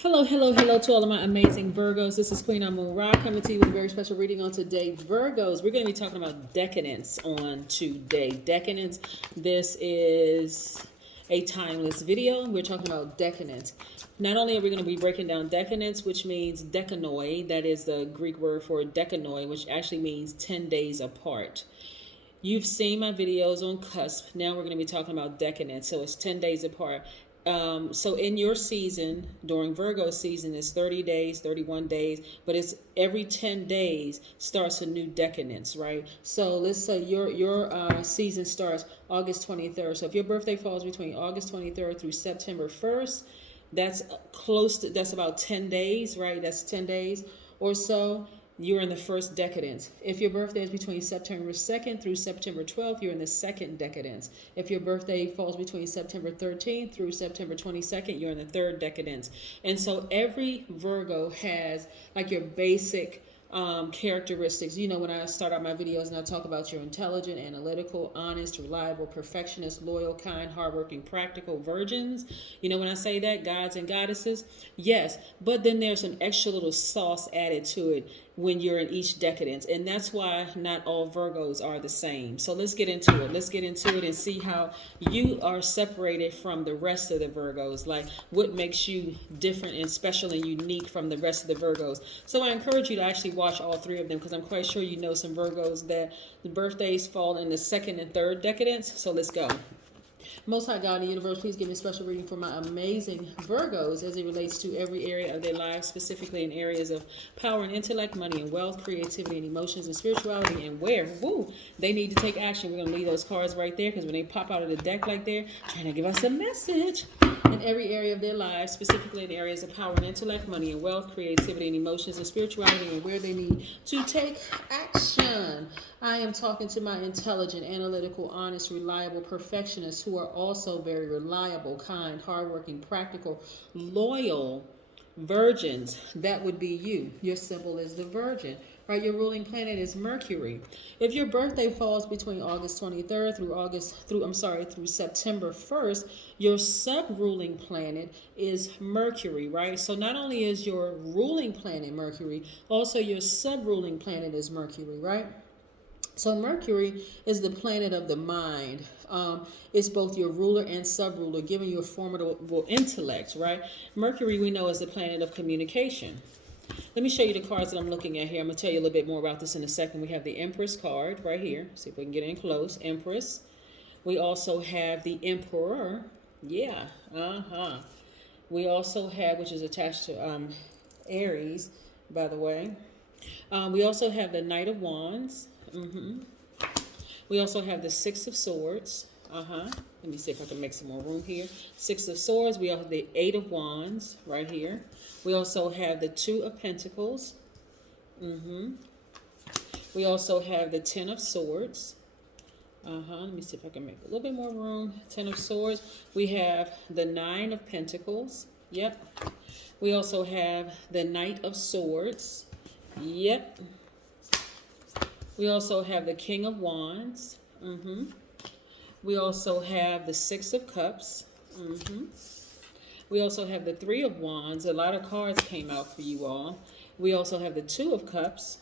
Hello, hello, hello to all of my amazing Virgos. This is Queen Amun Ra coming to you with a very special reading on today. Virgos, we're going to be talking about decadence on today. Decadence, this is a timeless video. We're talking about decadence. Not only are we going to be breaking down decadence, which means decanoi, that is the Greek word for decanoi, which actually means 10 days apart. You've seen my videos on cusp. Now we're going to be talking about decadence. So it's 10 days apart. So in your season, during Virgo season, it's 30 days, 31 days, but it's every 10 days starts a new decadence, right? So let's say your season starts August 23rd. So if your birthday falls between August 23rd through September 1st, that's that's about 10 days, right? That's 10 days or so. You're in the first decadence. If your birthday is between September 2nd through September 12th, you're in the second decadence. If your birthday falls between September 13th through September 22nd, you're in the third decadence. And so every Virgo has like your basic characteristics. You know, when I start out my videos and I talk about your intelligent, analytical, honest, reliable, perfectionist, loyal, kind, hardworking, practical virgins. You know, when I say that, gods and goddesses, yes. But then there's an extra little sauce added to it when you're in each decadence. And that's why not all Virgos are the same. So let's get into it. Let's get into it and see how you are separated from the rest of the Virgos. Like what makes you different and special and unique from the rest of the Virgos. So I encourage you to actually watch all three of them because I'm quite sure you know some Virgos that the birthdays fall in the second and third decadence. So let's go. Most High God in the universe, please give me a special reading for my amazing Virgos as it relates to every area of their lives, specifically in areas of power and intellect, money and wealth, creativity and emotions and spirituality, and where they need to take action. We're going to leave those cards right there because when they pop out of the deck like they're trying to give us a message. In every area of their lives, specifically in areas of power and intellect, money and wealth, creativity and emotions and spirituality, and where they need to take action. I am talking to my intelligent, analytical, honest, reliable perfectionists who are also very reliable, kind, hardworking, practical, loyal virgins. That would be you. Your symbol is the Virgin, right? Your ruling planet is Mercury. If your birthday falls between August 23rd through September 1st, your sub-ruling planet is Mercury, right? So not only is your ruling planet Mercury, also your sub-ruling planet is Mercury, right? So Mercury is the planet of the mind. It's both your ruler and sub-ruler, giving you a formidable intellect, right? Mercury, we know, is the planet of communication. Let me show you the cards that I'm looking at here. I'm going to tell you a little bit more about this in a second. We have the Empress card right here. See if we can get in close. Empress. We also have the Emperor. Yeah. We also have, which is attached to Aries, by the way. We also have the Knight of Wands. We also have the Six of Swords. Let me see if I can make some more room here. Six of Swords. We have the Eight of Wands right here. We also have the Two of Pentacles. We also have the Ten of Swords. Let me see if I can make a little bit more room. Ten of Swords. We have the Nine of Pentacles. Yep. We also have the Knight of Swords. Yep. We also have the King of Wands. We also have the Six of Cups. We also have the Three of Wands. A lot of cards came out for you all. We also have the Two of Cups.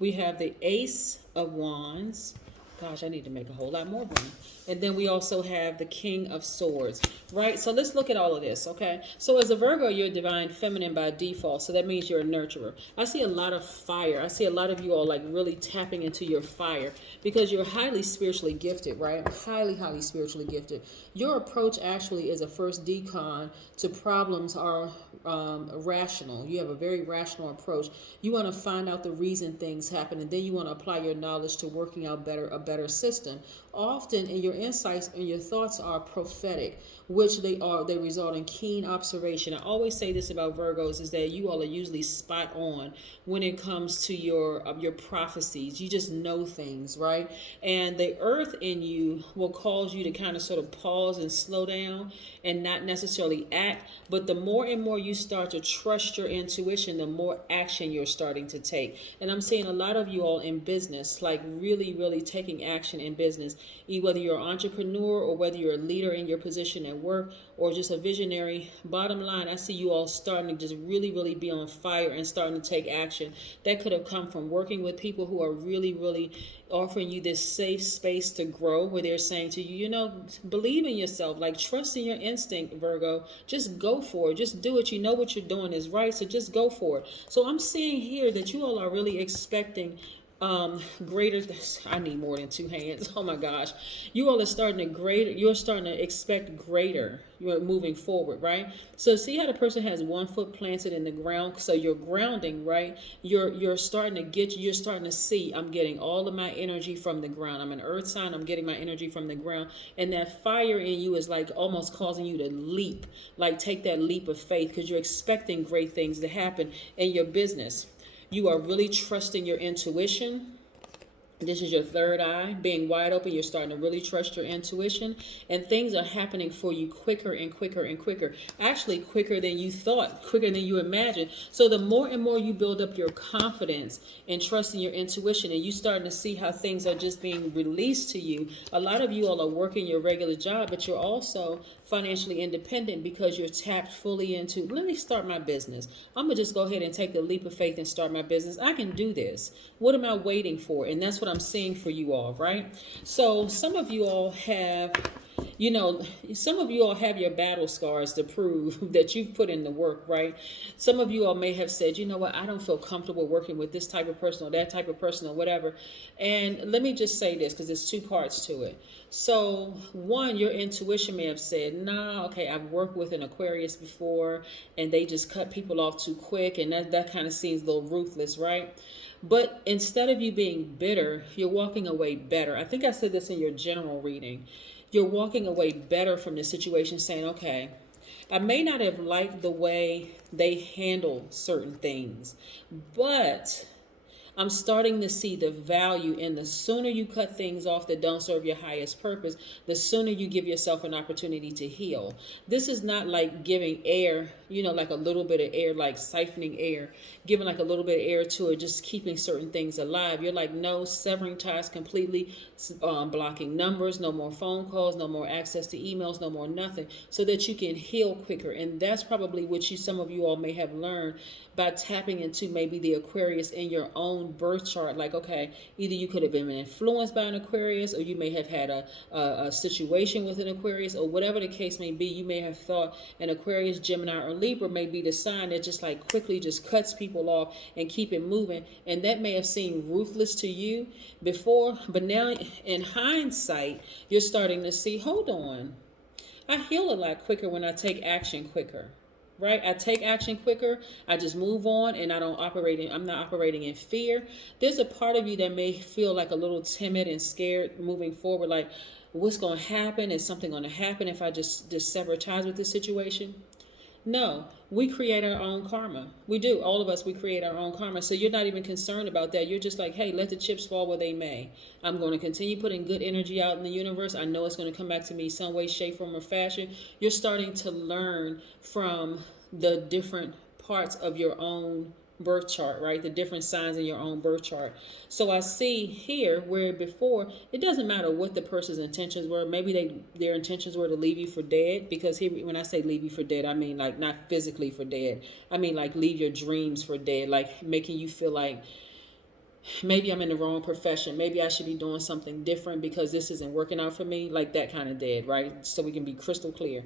We have the Ace of Wands. Gosh, I need to make a whole lot more room. And then we also have the King of Swords, right? So let's look at all of this, okay? So as a Virgo, you're divine feminine by default. So that means you're a nurturer. I see a lot of fire. I see a lot of you all like really tapping into your fire because you're highly spiritually gifted, right? Highly, highly spiritually gifted. Your approach actually is a first decon to problems are rational. You have a very rational approach. You want to find out the reason things happen, and then you want to apply your knowledge to working out a better system. Often in your insights and your thoughts are prophetic, which they result in keen observation. I always say this about Virgos is that you all are usually spot on when it comes to your prophecies. You just know things, right? And the earth in you will cause you to kind of sort of pause and slow down and not necessarily act. But the more and more you start to trust your intuition, the more action you're starting to take. And I'm seeing a lot of you all in business, like really, really taking action in business. Whether you're an entrepreneur or whether you're a leader in your position at work or just a visionary, bottom line, I see you all starting to just really, really be on fire and starting to take action. That could have come from working with people who are really, really offering you this safe space to grow, where they're saying to you, believe in yourself, like trust in your instinct, Virgo. Just go for it. Just do it. You know what you're doing is right, so just go for it. So I'm seeing here that you all are really expecting greater. I need more than two hands. Oh my gosh. You all are you're starting to expect greater. You're moving forward, right? So see how the person has 1 foot planted in the ground. So you're grounding, right? You're starting to see, I'm getting all of my energy from the ground. I'm an earth sign. I'm getting my energy from the ground. And that fire in you is like almost causing you to leap, like take that leap of faith, because you're expecting great things to happen in your business. You are really trusting your intuition. This is your third eye being wide open. You're starting to really trust your intuition, and things are happening for you quicker and quicker and quicker. Actually, quicker than you thought, quicker than you imagined. So the more and more you build up your confidence and trusting your intuition, and you starting to see how things are just being released to you. A lot of you all are working your regular job, but you're also financially independent because you're tapped fully into, let me start my business. I'm gonna just go ahead and take the leap of faith and start my business. I can do this. What am I waiting for? And that's what I'm seeing for you all, right? So some of you all have, your battle scars to prove that you've put in the work, right? Some of you all may have said, you know what, I don't feel comfortable working with this type of person or that type of person or whatever. And let me just say this, because there's two parts to it. So one, your intuition may have said, nah, okay, I've worked with an Aquarius before and they just cut people off too quick, and that kind of seems a little ruthless, right? But instead of you being bitter, you're walking away better. I think I said this in your general reading. You're walking away better from the situation, saying, okay, I may not have liked the way they handled certain things, but I'm starting to see the value in the sooner you cut things off that don't serve your highest purpose, the sooner you give yourself an opportunity to heal. This is not like giving air, like a little bit of air, like siphoning air, giving like a little bit of air to it, just keeping certain things alive. You're like, no, severing ties completely, blocking numbers, no more phone calls, no more access to emails, no more nothing, so that you can heal quicker. And that's probably what some of you all may have learned by tapping into maybe the Aquarius in your own birth chart. Like, okay, either you could have been influenced by an Aquarius, or you may have had a situation with an Aquarius, or whatever the case may be. You may have thought an Aquarius, Gemini, or Libra may be the sign that just like quickly just cuts people off and keep it moving. And that may have seemed ruthless to you before, but now in hindsight, you're starting to see, hold on, I heal a lot quicker when I take action quicker. Right? I take action quicker. I just move on, and I'm not operating in fear. There's a part of you that may feel like a little timid and scared moving forward. Like, what's going to happen? Is something going to happen if I just sever ties with this situation? No, we create our own karma. We do. All of us, we create our own karma. So you're not even concerned about that. You're just like, hey, let the chips fall where they may. I'm going to continue putting good energy out in the universe. I know it's going to come back to me some way, shape, form, or fashion. You're starting to learn from the different parts of your own birth chart, right? The different signs in your own birth chart. So I see here where before, it doesn't matter what the person's intentions were. Maybe their intentions were to leave you for dead, because here, when I say leave you for dead, I mean like not physically for dead. I mean like leave your dreams for dead, like making you feel like maybe I'm in the wrong profession. Maybe I should be doing something different because this isn't working out for me, like that kind of dead, right? So we can be crystal clear.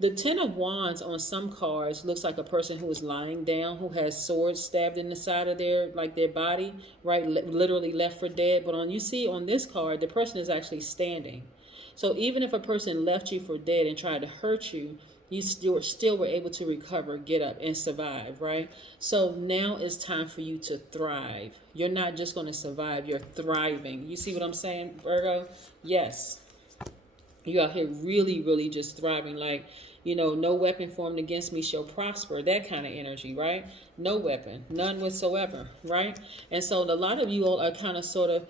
The Ten of Wands on some cards looks like a person who is lying down, who has swords stabbed in the side of their body, right? Literally left for dead. But you see on this card, the person is actually standing. So even if a person left you for dead and tried to hurt you, you still were able to recover, get up, and survive, right? So now it's time for you to thrive. You're not just going to survive, you're thriving. You see what I'm saying, Virgo? Yes. You're out here really, really just thriving, like, no weapon formed against me shall prosper, that kind of energy, right? No weapon, none whatsoever, right? And so a lot of you all are kind of sort of,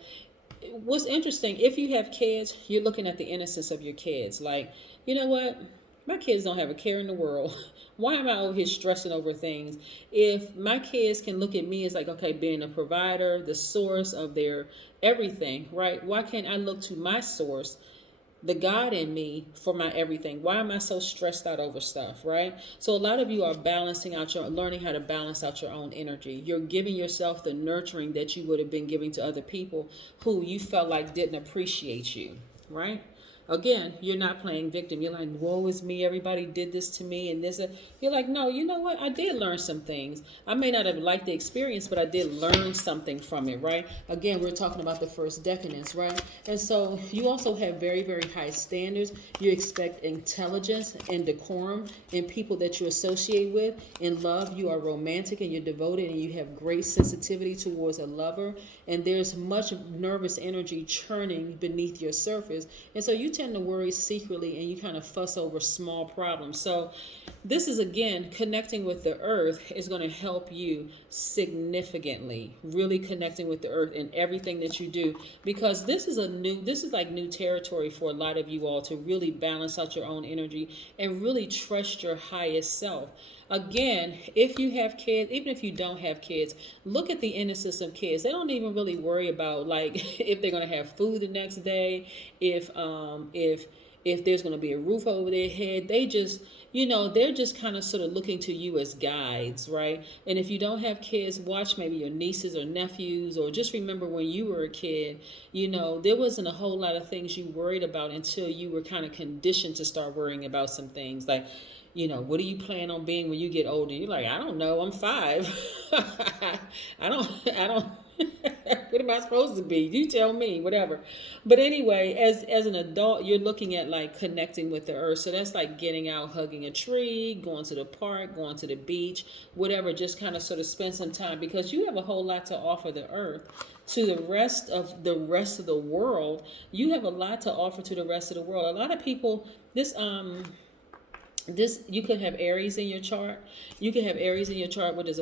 what's interesting, if you have kids, you're looking at the innocence of your kids. Like, you know what? My kids don't have a care in the world. Why am I over here stressing over things? If my kids can look at me as like, okay, being a provider, the source of their everything, right? Why can't I look to my source, the God in me, for my everything? Why am I so stressed out over stuff, right? So a lot of you are balancing out learning how to balance out your own energy. You're giving yourself the nurturing that you would have been giving to other people who you felt like didn't appreciate you, right? Again, you're not playing victim. You're like, woe is me, everybody did this to me, and this. You're like, no, you know what? I did learn some things. I may not have liked the experience, but I did learn something from it, right? Again, we're talking about the first decadence, right? And so you also have very, very high standards. You expect intelligence and decorum in people that you associate with. In love, you are romantic and you're devoted, and you have great sensitivity towards a lover. And there's much nervous energy churning beneath your surface. And so you tend to worry secretly, and you kind of fuss over small problems. So this is, again, connecting with the earth is going to help you significantly, really connecting with the earth in everything that you do, because this is like new territory for a lot of you all, to really balance out your own energy and really trust your highest self. Again, if you have kids, even if you don't have kids, look at the innocence of kids. They don't even really worry about, like, if they're going to have food the next day, if there's going to be a roof over their head. They just, they're just kind of sort of looking to you as guides, right? And if you don't have kids, watch maybe your nieces or nephews, or just remember when you were a kid, there wasn't a whole lot of things you worried about until you were kind of conditioned to start worrying about some things. Like, what do you plan on being when you get older? You're like, I don't know. I'm 5. I don't, what am I supposed to be? You tell me, whatever. But anyway, as an adult, you're looking at like connecting with the earth. So that's like getting out, hugging a tree, going to the park, going to the beach, whatever. Just kind of sort of spend some time, because you have a whole lot to offer the earth. To the rest of the world, you have a lot to offer to the rest of the world. A lot of people, you could have Aries in your chart. You could have Aries in your chart, which is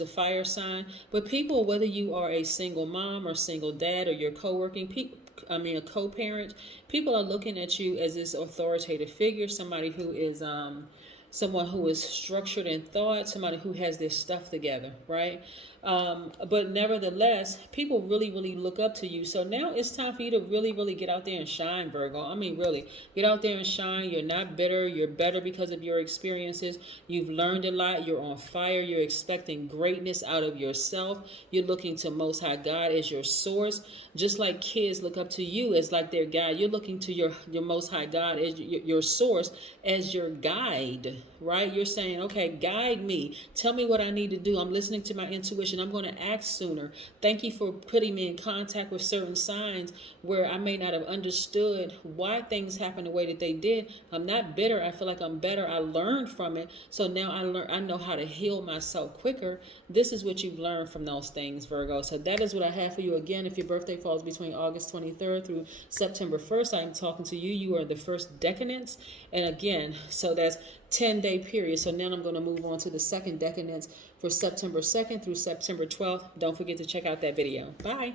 a fire sign. But people, whether you are a single mom or single dad, or you're a co-parent, people are looking at you as this authoritative figure, somebody who is someone who is structured in thought, somebody who has their stuff together, right? But nevertheless, people really, really look up to you. So now it's time for you to really, really get out there and shine, Virgo. I mean, really, get out there and shine. You're not bitter. You're better because of your experiences. You've learned a lot. You're on fire. You're expecting greatness out of yourself. You're looking to Most High God as your source. Just like kids look up to you as like their guide, you're looking to your Most High God as your source, as your guide, right? You're saying, okay, guide me. Tell me what I need to do. I'm listening to my intuition. I'm going to act sooner. Thank you for putting me in contact with certain signs where I may not have understood why things happened the way that they did. I'm not bitter. I feel like I'm better. I learned from it. So now I know how to heal myself quicker. This is what you've learned from those things, Virgo. So that is what I have for you. Again, if your birthday falls between August 23rd through September 1st, I'm talking to you. You are the first decadence. And again, so that's 10-day period. So now I'm going to move on to the second decadence for September 2nd through September 12th. Don't forget to check out that video. Bye.